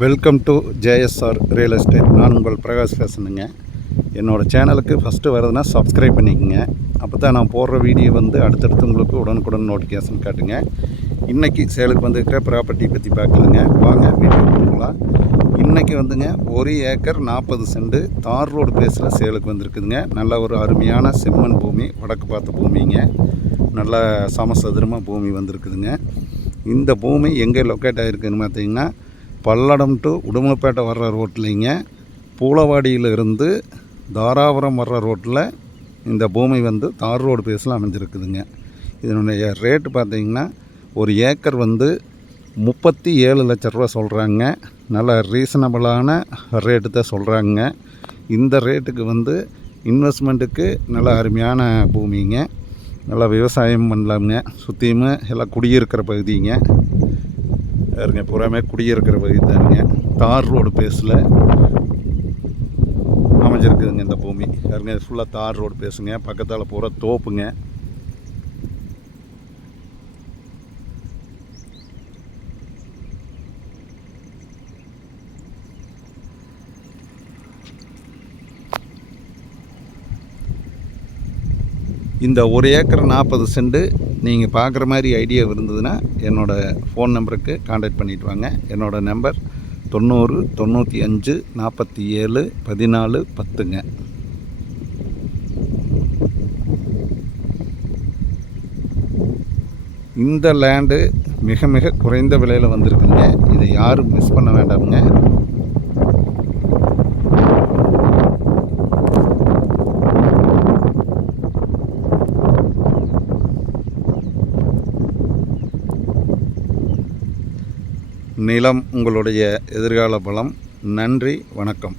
Welcome to JSR real estate. நான் உங்கள் பிரகாஷ் பேசுனுங்க. என்னோடய சேனலுக்கு ஃபஸ்ட்டு வரதுன்னா சப்ஸ்கிரைப் பண்ணிக்கோங்க. அப்போ தான் நான் போடுற வீடியோ அடுத்தடுத்து உங்களுக்கு உடனுக்குடன் நோட்டிஃபிகேஷன் காட்டுங்க. இன்றைக்கி சேலுக்கு வந்துருக்கிற ப்ராப்பர்ட்டி பற்றி பார்க்கலாங்க. வாங்க வீடியோ போகலாம். இன்றைக்கி 1 ஏக்கர் 40 சென்ட் தார் ரோடு பேஸில் சேலுக்கு வந்திருக்குதுங்க. நல்ல ஒரு அருமையான செம்மண் பூமி, வடக்கு பார்த்த பூமிங்க. நல்ல சமசதுரமாக பூமி வந்திருக்குதுங்க. இந்த பூமி எங்கே லொக்கேட் ஆகிருக்குன்னு பார்த்தீங்கன்னா, பல்லடம் டு உடுமலைப்பேட்டை வர்ற ரோட்லிங்க, பூளவாடியிலிருந்து தாராபுரம் வர்ற ரோட்டில் இந்த பூமி தார் ரோடு பேஸில் அமைஞ்சிருக்குதுங்க. இதனுடைய ரேட்டு பார்த்திங்கன்னா, ஒரு ஏக்கர் 37 லட்ச ரூபா சொல்கிறாங்க. நல்ல ரீசனபிளான ரேட்டு தான் சொல்கிறாங்க. இந்த ரேட்டுக்கு இன்வெஸ்ட்மெண்ட்டுக்கு நல்ல அருமையான பூமிங்க. நல்லா விவசாயம் பண்ணலாமுங்க. சுற்றியுமே எல்லாம் குடியிருக்கிற பகுதிங்க. இருங்க, பூராமே குடியிருக்கிற பகுதி தானுங்க. தார் ரோடு பேஸில் அமைஞ்சிருக்குதுங்க இந்த பூமி. இருங்க, ஃபுல்லாக தார் ரோடு பேசுங்க. பக்கத்தால் பூரா தோப்புங்க. இந்த 1 ஏக்கர் 40 சென்ட் நீங்கள் பார்க்குற மாதிரி ஐடியா இருந்ததுன்னா என்னோடய ஃபோன் நம்பருக்கு கான்டாக்ட் பண்ணிவிட்டு வாங்க. என்னோடய நம்பர் 90 95 47 14 10ங்க. இந்த லேண்டு மிக மிக குறைந்த விலையில் வந்திருக்குதுங்க. இதை யாரும் மிஸ் பண்ண வேண்டாமுங்க. நிலம் உங்களுடைய எதிர்கால பலம். நன்றி, வணக்கம்.